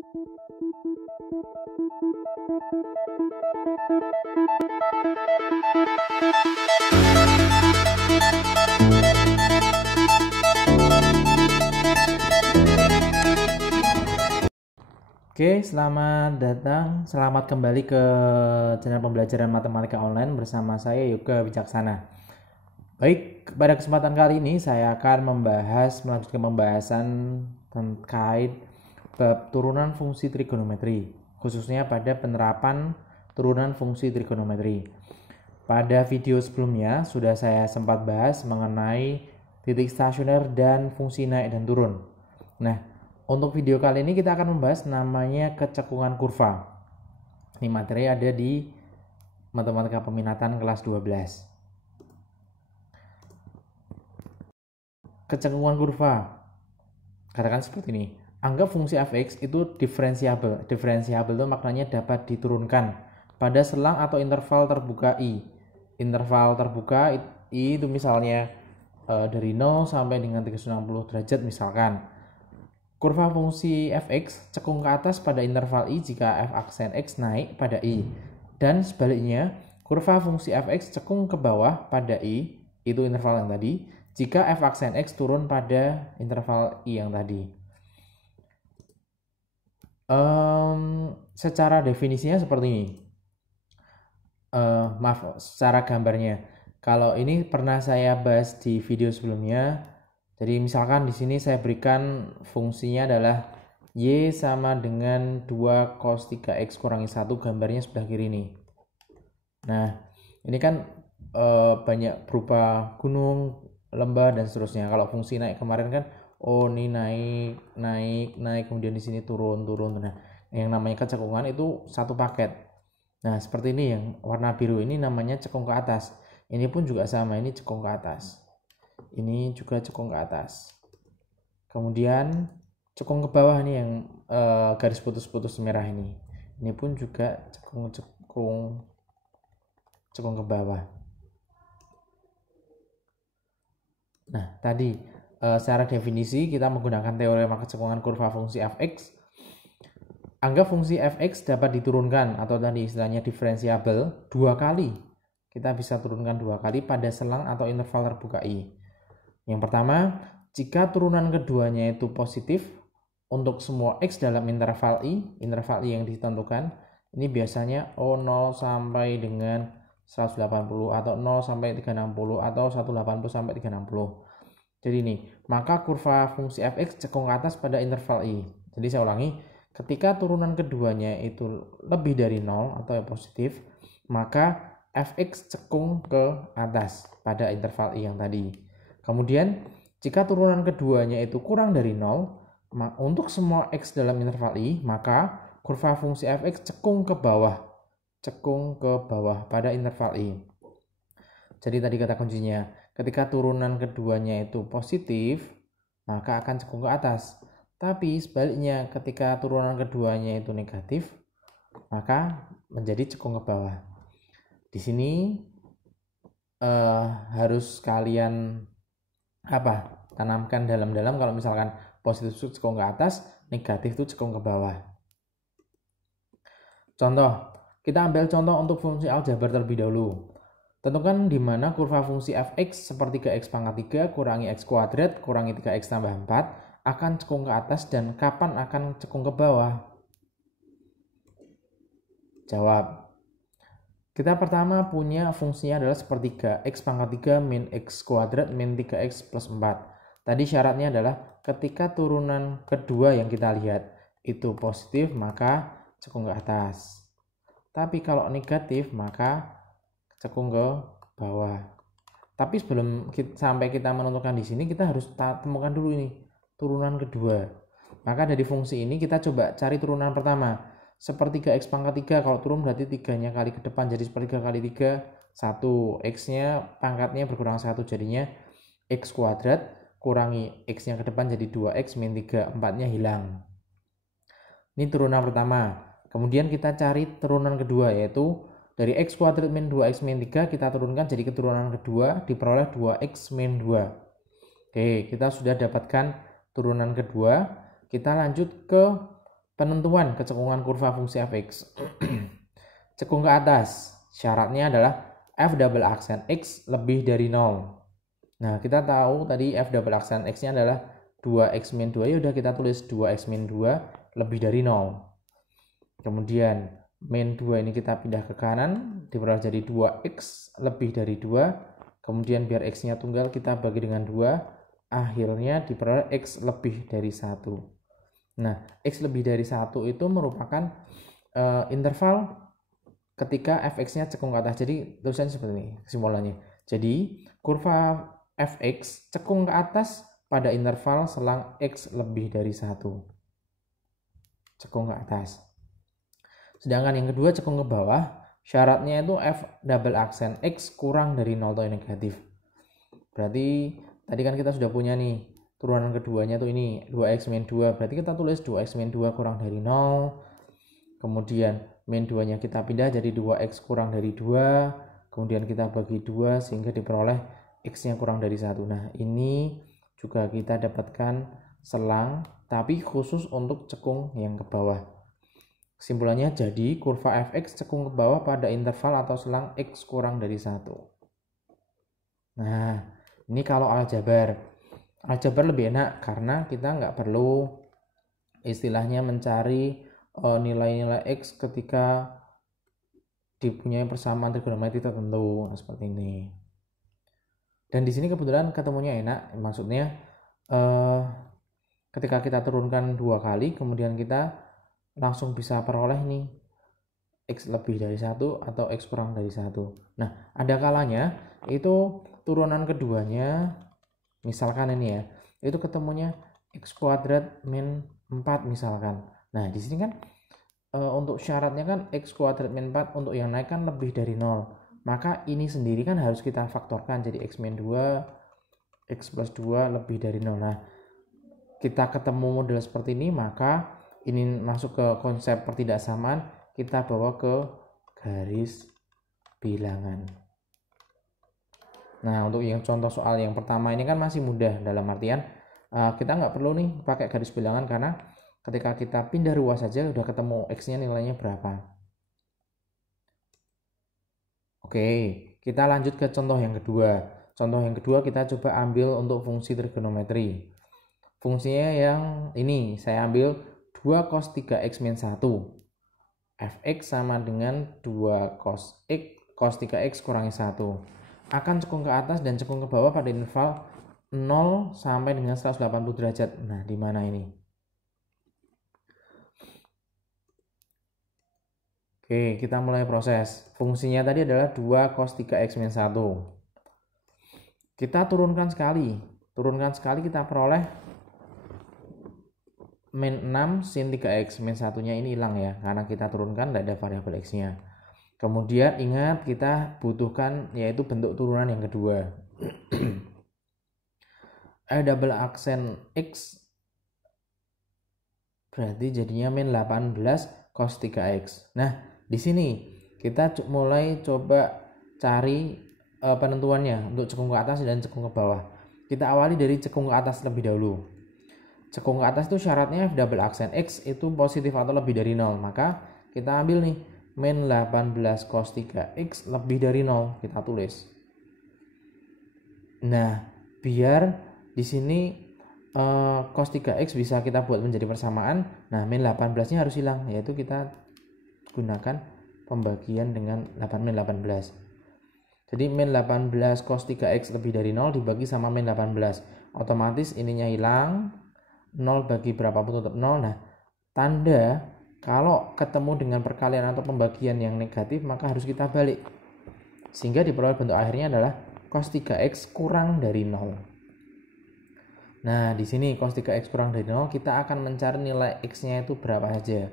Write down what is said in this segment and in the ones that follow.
Oke, selamat kembali ke channel pembelajaran matematika online bersama saya Yoga Wicaksana. Baik, pada kesempatan kali ini saya akan melanjutkan pembahasan terkait bab turunan fungsi trigonometri, khususnya pada penerapan turunan fungsi trigonometri. Pada video sebelumnya sudah saya sempat bahas mengenai titik stasioner dan fungsi naik dan turun. Nah, untuk video kali ini kita akan membahas namanya kecekungan kurva. Ini materi ada di matematika peminatan kelas 12. Kecekungan kurva. Katakan seperti ini. Anggap fungsi fx itu diferensiabel. Diferensiabel itu maknanya dapat diturunkan pada selang atau interval terbuka i. Interval terbuka i itu misalnya dari 0 sampai dengan 360 derajat misalkan. Kurva fungsi fx cekung ke atas pada interval i jika f aksen x naik pada i. Dan sebaliknya, kurva fungsi fx cekung ke bawah pada i, itu interval yang tadi, jika f aksen x turun pada interval i yang tadi. Secara definisinya seperti ini. Secara gambarnya. Kalau ini pernah saya bahas di video sebelumnya. Jadi misalkan di sini saya berikan fungsinya adalah y sama dengan 2 cos 3x kurangi 1, gambarnya sebelah kiri nih. Nah, ini kan banyak berupa gunung, lembah dan seterusnya. Kalau fungsi naik kemarin kan ini naik, kemudian di sini turun. Nah, yang namanya kecekungan itu satu paket. Nah, seperti ini yang warna biru ini namanya cekung ke atas. Ini pun juga sama, ini cekung ke atas. Ini juga cekung ke atas. Kemudian cekung ke bawah nih yang garis putus-putus merah ini. Ini pun juga cekung ke bawah. Nah, tadi secara definisi kita menggunakan teorema kecekungan kurva fungsi fx. Anggap fungsi fx dapat diturunkan atau tadi istilahnya diferensiabel 2 kali. Kita bisa turunkan 2 kali pada selang atau interval terbuka i. Yang pertama, jika turunan keduanya itu positif untuk semua x dalam interval i yang ditentukan, ini biasanya 0 sampai dengan 180 atau 0 sampai 360 atau 180 sampai 360. Jadi ini, maka kurva fungsi fx cekung ke atas pada interval i. Jadi saya ulangi, ketika turunan keduanya itu lebih dari 0 atau yang positif, maka fx cekung ke atas pada interval i yang tadi. Kemudian, jika turunan keduanya itu kurang dari 0, untuk semua x dalam interval i, maka kurva fungsi fx cekung ke bawah pada interval i. Jadi tadi kata kuncinya, ketika turunan keduanya itu positif, maka akan cekung ke atas. Tapi sebaliknya, ketika turunan keduanya itu negatif, maka menjadi cekung ke bawah. Di sini harus kalian tanamkan dalam-dalam. Kalau misalkan positif itu cekung ke atas, negatif itu cekung ke bawah. Contoh, kita ambil contoh untuk fungsi aljabar terlebih dahulu. Tentukan di mana kurva fungsi fx sepertiga x pangkat 3 kurangi x kuadrat kurangi 3x tambah 4 akan cekung ke atas dan kapan akan cekung ke bawah? Jawab. Kita pertama punya fungsinya adalah sepertiga x pangkat 3 min x kuadrat min 3x plus 4. Tadi syaratnya adalah ketika turunan kedua yang kita lihat itu positif, maka cekung ke atas. Tapi kalau negatif, maka cekung ke bawah. Tapi sebelum sampai kita menentukan di sini, kita harus temukan dulu ini turunan kedua. Maka dari fungsi ini kita coba cari turunan pertama. Sepertiga x pangkat 3, kalau turun berarti 3-nya kali ke depan, jadi sepertiga kali 3, 1. X-nya pangkatnya berkurang 1, jadinya x kuadrat kurangi x-nya ke depan jadi 2x min 3, 4-nya hilang. Ini turunan pertama. Kemudian kita cari turunan kedua, yaitu dari x kuadrat min 2x min 3 kita turunkan jadi keturunan kedua, diperoleh 2x min 2. Oke, kita sudah dapatkan turunan kedua. Kita lanjut ke Penentuan kecekungan kurva fungsi fx. Cekung ke atas, syaratnya adalah f double aksen x lebih dari 0. Nah, kita tahu tadi f double aksen x-nya adalah 2x min 2, ya udah kita tulis 2x min 2 lebih dari 0. Kemudian min 2 ini kita pindah ke kanan, diperoleh jadi 2x lebih dari 2. Kemudian biar x-nya tunggal kita bagi dengan 2, akhirnya diperoleh x lebih dari 1. Nah, x lebih dari 1 itu merupakan interval ketika fx-nya cekung ke atas. Jadi tulisannya seperti ini kesimpulannya. Jadi kurva fx cekung ke atas pada interval selang x lebih dari 1. Cekung ke atas. Sedangkan yang kedua cekung ke bawah, syaratnya itu f double aksen x kurang dari 0 atau negatif. Berarti tadi kan kita sudah punya nih turunan keduanya tuh ini 2x min 2, berarti kita tulis 2x min 2 kurang dari 0. Kemudian min 2 nya kita pindah jadi 2x kurang dari 2, kemudian kita bagi 2 sehingga diperoleh x nya kurang dari 1. Nah, ini juga kita dapatkan selang tapi khusus untuk cekung yang ke bawah. Kesimpulannya jadi kurva fx cekung ke bawah pada interval atau selang x kurang dari 1. Nah, ini kalau aljabar. Aljabar lebih enak karena kita nggak perlu istilahnya mencari nilai-nilai x ketika dipunyai persamaan trigonometri tertentu. Nah, seperti ini. Dan di sini kebetulan ketemunya enak, maksudnya ketika kita turunkan 2 kali, kemudian kita langsung bisa peroleh nih x lebih dari 1 atau x kurang dari 1. Nah, ada kalanya itu turunan keduanya, misalkan ini ya, itu ketemunya x kuadrat min 4 misalkan. Nah, di sini kan untuk syaratnya kan x kuadrat min 4 untuk yang naik kan lebih dari 0. Maka ini sendiri kan harus kita faktorkan jadi x min 2, x plus 2 lebih dari 0. Nah, kita ketemu model seperti ini, maka ini masuk ke konsep pertidaksamaan, kita bawa ke garis bilangan. Nah, untuk yang contoh soal yang pertama ini kan masih mudah, dalam artian kita nggak perlu nih pakai garis bilangan karena ketika kita pindah ruas saja udah ketemu x-nya nilainya berapa. Oke, kita lanjut ke contoh yang kedua. Contoh yang kedua kita coba ambil untuk fungsi trigonometri. Fungsinya yang ini saya ambil 2 cos 3x min 1. Fx sama dengan 2 cos x cos 3x kurangi 1. Akan cekung ke atas dan cekung ke bawah pada interval 0 sampai dengan 180 derajat. Nah, di mana ini? Oke, kita mulai proses. Fungsinya tadi adalah 2 cos 3x min 1. Kita turunkan sekali. Turunkan sekali kita peroleh min 6 sin 3x. Min 1-nya ini hilang ya, karena kita turunkan tidak ada variabel x-nya. Kemudian ingat kita butuhkan yaitu bentuk turunan yang kedua. Double aksen x berarti jadinya min 18 cos 3x. Nah, di sini kita mulai coba cari penentuannya untuk cekung ke atas dan cekung ke bawah. Kita awali dari cekung ke atas lebih dahulu. Cekung ke atas itu syaratnya double aksen x itu positif atau lebih dari 0. Maka kita ambil nih min 18 cos 3x lebih dari 0, kita tulis. Nah, biar di sini cos 3x bisa kita buat menjadi persamaan. Nah, min 18-nya harus hilang, yaitu kita gunakan pembagian dengan min 18. Jadi min 18 cos 3x lebih dari 0 dibagi sama min 18. Otomatis ininya hilang. 0 bagi berapapun tetap 0. Nah, tanda kalau ketemu dengan perkalian atau pembagian yang negatif, maka harus kita balik. Sehingga diperoleh bentuk akhirnya adalah cos 3x kurang dari 0. Nah, di sini cos 3x kurang dari 0, kita akan mencari nilai x-nya itu berapa saja.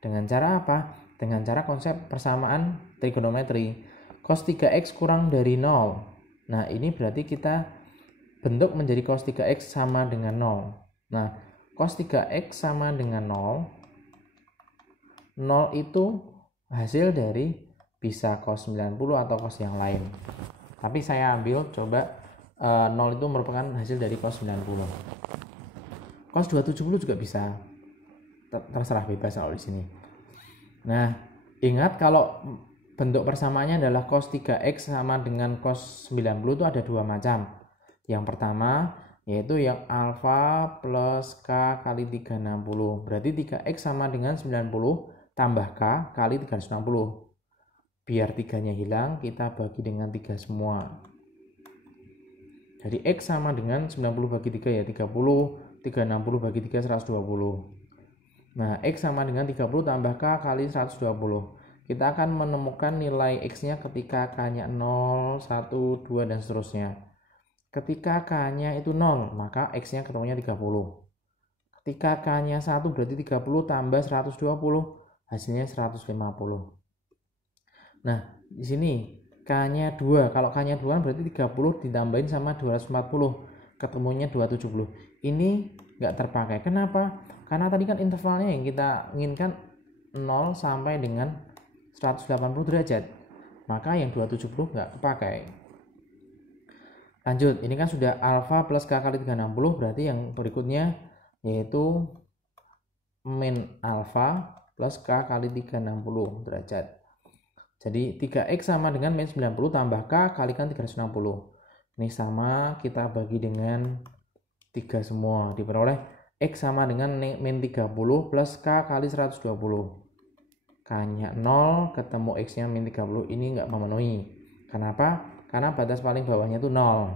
Dengan cara apa? Dengan cara konsep persamaan trigonometri. Cos 3x kurang dari 0. Nah, ini berarti kita bentuk menjadi cos 3x sama dengan 0. Nah, cos 3x sama dengan 0. 0 itu hasil dari bisa cos 90 atau cos yang lain. Tapi saya ambil coba 0 itu merupakan hasil dari cos 90. Cos 270 juga bisa. terserah bebas kalau di sini. Nah, ingat kalau bentuk persamaannya adalah cos 3x sama dengan cos 90 itu ada dua macam. Yang pertama yaitu yang alfa plus K kali 360. Berarti 3x sama dengan 90 tambah K kali 360. Biar 3-nya hilang, kita bagi dengan 3 semua. Jadi X sama dengan 90 bagi 3 ya 30, 360 bagi 3 120. Nah, X sama dengan 30 tambah K kali 120. Kita akan menemukan nilai X-nya ketika K-nya 0, 1, 2, dan seterusnya. Ketika K-nya itu 0, maka X-nya ketemunya 30. Ketika K-nya 1 berarti 30 tambah 120, hasilnya 150. Nah, di sini K-nya 2. Kalau K-nya 2 berarti 30 ditambahin sama 240. Ketemunya 270. Ini nggak terpakai. Kenapa? Karena tadi kan intervalnya yang kita inginkan 0 sampai dengan 180 derajat. Maka yang 270 nggak kepakai. Lanjut, ini kan sudah alfa plus K kali 360. Berarti yang berikutnya yaitu min alfa plus K kali 360 derajat. Jadi 3x sama dengan min 90 tambah K kalikan 360. Ini sama, kita bagi dengan 3 semua. Diperoleh X sama dengan min 30 plus K kali 120. K-nya 0, ketemu X-nya min 30. Ini nggak memenuhi. Kenapa? Karena batas paling bawahnya itu 0.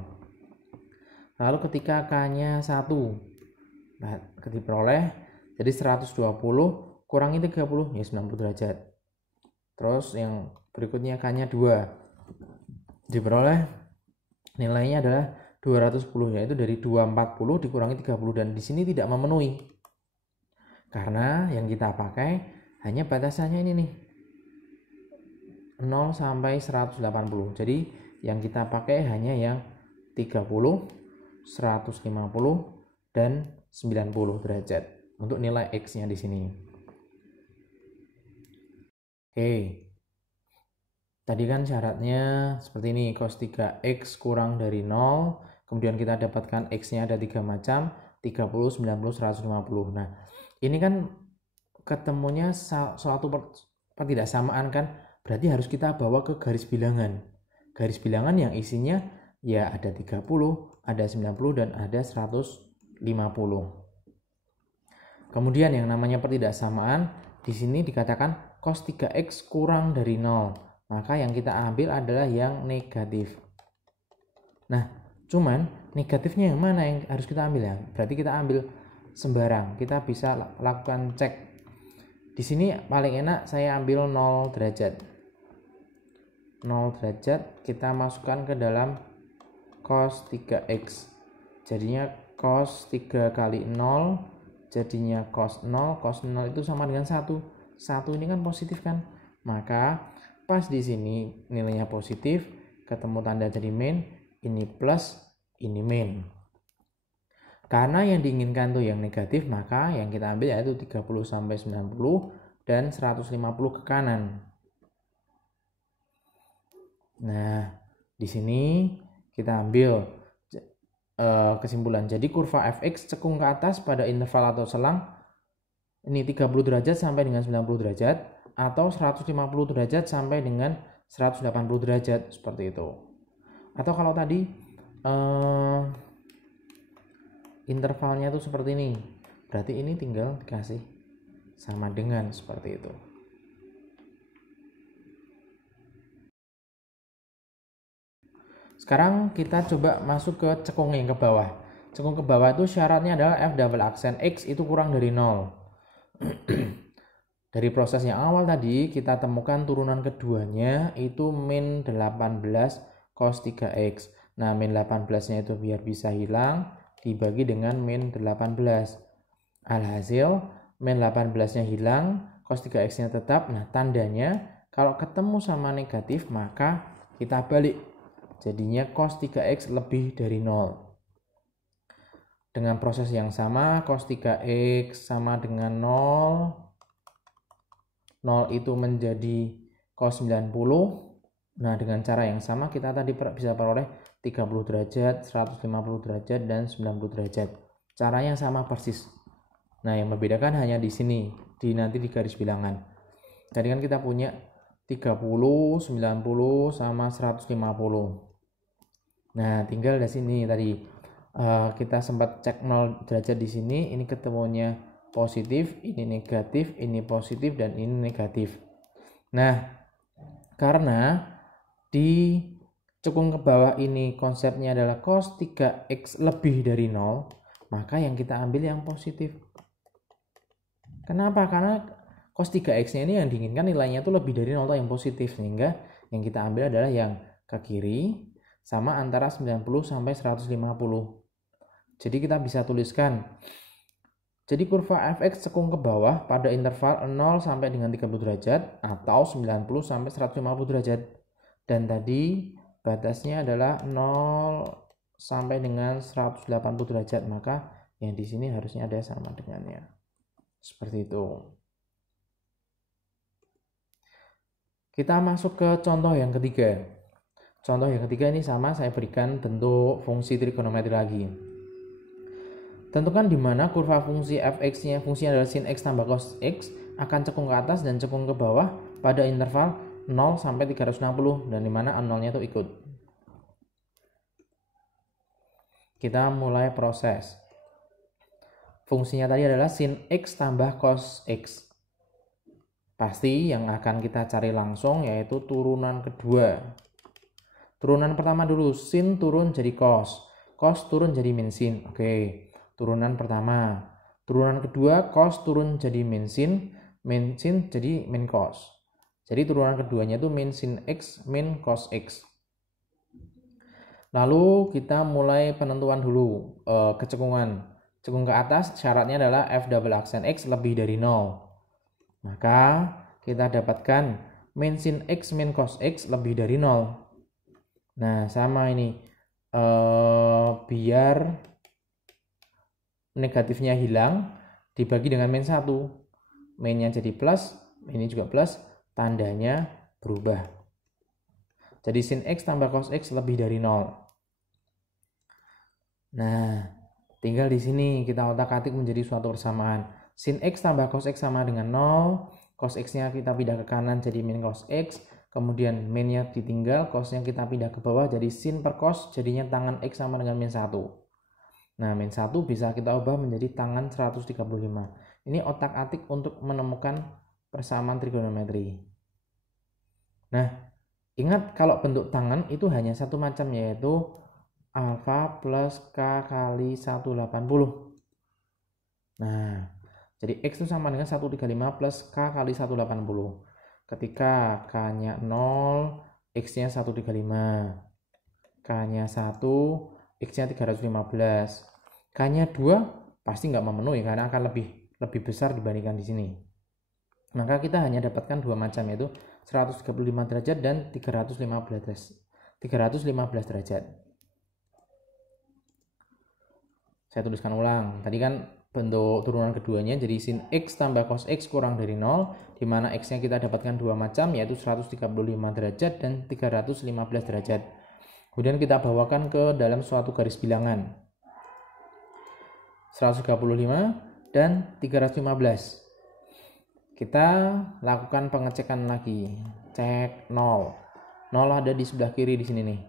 Lalu ketika K-nya 1, diperoleh jadi 120 kurangi 30, ya 90 derajat. Terus yang berikutnya K-nya 2. Diperoleh nilainya adalah 210, yaitu dari 240 dikurangi 30, dan di sini tidak memenuhi. Karena yang kita pakai hanya batasannya ini nih. 0 sampai 180. Jadi yang kita pakai hanya yang 30, 150 dan 90 derajat untuk nilai X-nya di sini. Oke, tadi kan syaratnya seperti ini, cos 3x kurang dari 0, kemudian kita dapatkan X-nya ada 3 macam, 30, 90, 150. Nah, ini kan ketemunya suatu ketidaksamaan kan, berarti harus kita bawa ke garis bilangan. Garis bilangan yang isinya ya ada 30, ada 90, dan ada 150. Kemudian yang namanya pertidaksamaan, di sini dikatakan cos 3x kurang dari 0, maka yang kita ambil adalah yang negatif. Nah, cuman negatifnya yang mana yang harus kita ambil ya? Berarti kita ambil sembarang, kita bisa lakukan cek. Di sini paling enak saya ambil 0 derajat. 0 derajat kita masukkan ke dalam cos 3x. Jadinya cos 3 kali 0 jadinya cos 0. Cos 0 itu sama dengan 1. 1 ini kan positif kan, maka pas di sini nilainya positif, ketemu tanda jadi min, ini plus, ini min. Karena yang diinginkan tuh yang negatif, maka yang kita ambil yaitu 30 sampai 90 dan 150 ke kanan. Nah, di sini kita ambil kesimpulan. Jadi kurva fx cekung ke atas pada interval atau selang ini 30 derajat sampai dengan 90 derajat, atau 150 derajat sampai dengan 180 derajat, seperti itu. Atau kalau tadi intervalnya itu seperti ini, berarti ini tinggal dikasih sama dengan seperti itu. Sekarang kita coba masuk ke cekung yang ke bawah. Cekung ke bawah itu syaratnya adalah f double aksen x itu kurang dari 0. Dari proses yang awal tadi kita temukan turunan keduanya itu min 18 cos 3x. Nah, min 18-nya itu biar bisa hilang dibagi dengan min 18. Alhasil min 18-nya hilang, cos 3x-nya tetap. Nah, tandanya kalau ketemu sama negatif maka kita balik. Jadinya cos 3x lebih dari 0. Dengan proses yang sama, cos 3x sama dengan 0. 0 itu menjadi cos 90. Nah, dengan cara yang sama kita tadi bisa peroleh 30 derajat, 150 derajat, dan 90 derajat. Caranya sama persis. Nah, yang membedakan hanya di sini, nanti di garis bilangan. Tadi kan kita punya 30, 90 sama 150. Nah, tinggal di sini tadi kita sempat cek 0 derajat di sini, ini ketemunya positif, ini negatif, ini positif dan ini negatif. Nah, karena di cekung ke bawah ini konsepnya adalah cos 3x lebih dari 0, maka yang kita ambil yang positif. Kenapa? Karena cos 3x-nya ini yang diinginkan nilainya itu lebih dari 0 atau yang positif, sehingga yang kita ambil adalah yang ke kiri sama antara 90 sampai 150. Jadi kita bisa tuliskan, jadi kurva fx cekung ke bawah pada interval 0 sampai dengan 30 derajat atau 90 sampai 150 derajat. Dan tadi batasnya adalah 0 sampai dengan 180 derajat, maka yang di sini harusnya ada sama dengannya. Seperti itu. Kita masuk ke contoh yang ketiga. Contoh yang ketiga ini sama, saya berikan bentuk fungsi trigonometri lagi. Tentukan di mana kurva fungsi fx-nya, fungsinya adalah sin x tambah cos x, akan cekung ke atas dan cekung ke bawah pada interval 0 sampai 360, dan di mana 0-nya itu ikut. Kita mulai proses. Fungsinya tadi adalah sin x tambah cos x. Pasti yang akan kita cari langsung yaitu turunan kedua. Turunan pertama dulu, sin turun jadi cos, cos turun jadi min sin. Oke, turunan pertama. Turunan kedua, cos turun jadi min sin jadi min cos. Jadi turunan keduanya itu min sin x min cos x. Lalu kita mulai penentuan dulu kecekungan. Cekung ke atas syaratnya adalah f double aksen x lebih dari 0. Maka kita dapatkan min sin x min cos x lebih dari 0. Nah, sama ini. Biar negatifnya hilang, dibagi dengan min 1. Minnya jadi plus, ini juga plus, tandanya berubah. Jadi sin x tambah cos x lebih dari 0. Nah, tinggal di sini kita otak-atik menjadi suatu persamaan. Sin x tambah cos x sama dengan 0, cos x-nya kita pindah ke kanan jadi min cos x, kemudian min-nya ditinggal, cos-nya kita pindah ke bawah jadi sin per cos, jadinya tangan x sama dengan min 1. Nah, min 1 bisa kita ubah menjadi tangan 135. Ini otak-atik untuk menemukan persamaan trigonometri. Nah, ingat kalau bentuk tangan itu hanya satu macam, yaitu alfa plus k kali 180. Nah, jadi x itu sama dengan 135 plus k kali 180. Ketika k-nya 0, x-nya 135. K-nya 1, x-nya 315. K-nya 2 pasti nggak memenuhi karena akan lebih besar dibandingkan di sini. Maka kita hanya dapatkan dua macam, yaitu 135 derajat dan 315 derajat. Saya tuliskan ulang. Tadi kan bentuk turunan keduanya jadi sin x tambah cos x kurang dari 0, di mana x-nya kita dapatkan dua macam, yaitu 135 derajat dan 315 derajat. Kemudian kita bawakan ke dalam suatu garis bilangan. 135 dan 315. Kita lakukan pengecekan lagi. Cek 0. 0 ada di sebelah kiri di sini nih.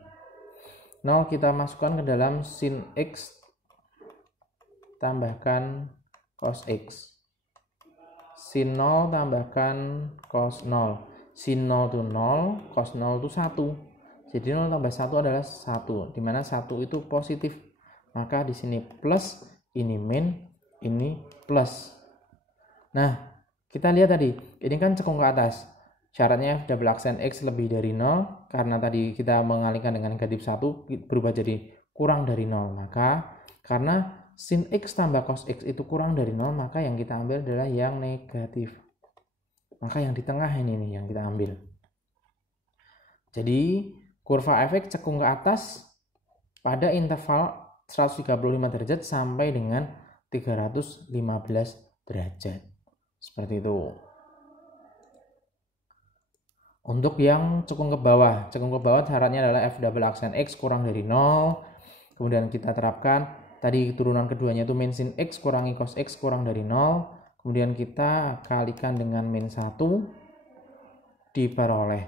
0 kita masukkan ke dalam sin x tambahkan cos x. Sin 0 tambahkan cos 0. Sin 0 itu 0, cos 0 itu 1. Jadi 0 tambah 1 adalah 1, dimana 1 itu positif. Maka di sini plus, ini min, ini plus. Nah, kita lihat tadi, ini kan cekung ke atas. Syaratnya f double aksen x lebih dari 0, karena tadi kita mengalihkan dengan negatif 1, berubah jadi kurang dari 0. Maka karena sin x tambah cos x itu kurang dari 0, maka yang kita ambil adalah yang negatif. Maka yang di tengah ini nih yang kita ambil. Jadi kurva fx cekung ke atas pada interval 135 derajat sampai dengan 315 derajat. Seperti itu. Untuk yang cekung ke bawah syaratnya adalah f double aksen x kurang dari 0. Kemudian kita terapkan Tadi turunan keduanya itu min sin X kurangi cos X kurang dari 0. Kemudian kita kalikan dengan min 1 diperoleh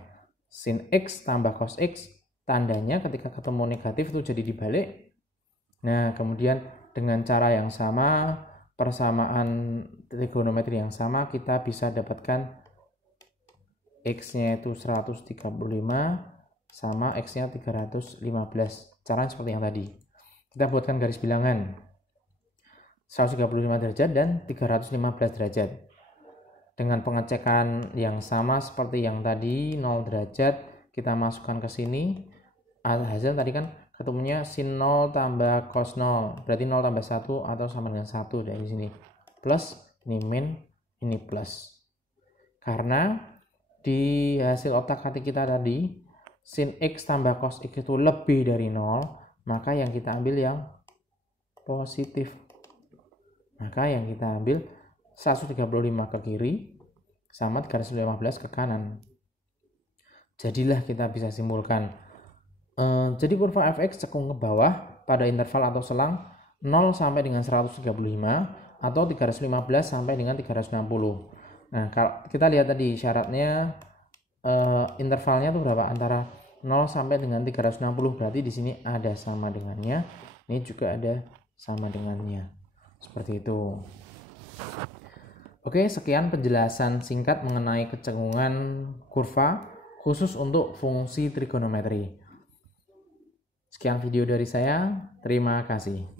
sin X tambah cos X. Tandanya ketika ketemu negatif itu jadi dibalik. Nah, kemudian dengan cara yang sama, persamaan trigonometri yang sama, kita bisa dapatkan X-nya itu 135 sama X-nya 315. Caranya seperti yang tadi. Kita buatkan garis bilangan 135 derajat dan 315 derajat. Dengan pengecekan yang sama seperti yang tadi, 0 derajat kita masukkan ke sini. Hasil tadi kan ketemunya sin 0 tambah cos 0. Berarti 0 tambah 1 atau sama dengan 1 dari sini. Plus, ini min, ini plus. Karena di hasil otak-atik kita tadi, sin X tambah cos X itu lebih dari 0. Maka yang kita ambil yang positif. Maka yang kita ambil 135 ke kiri sama 315 ke kanan. Jadilah kita bisa simpulkan. Jadi kurva fx cekung ke bawah pada interval atau selang 0 sampai dengan 135 atau 315 sampai dengan 360. Nah, kalau kita lihat tadi syaratnya intervalnya itu berapa? Antara 0 sampai dengan 360, berarti di sini ada sama dengannya, ini juga ada sama dengannya. Seperti itu. Oke, sekian penjelasan singkat mengenai kecekungan kurva khusus untuk fungsi trigonometri. Sekian video dari saya, terima kasih.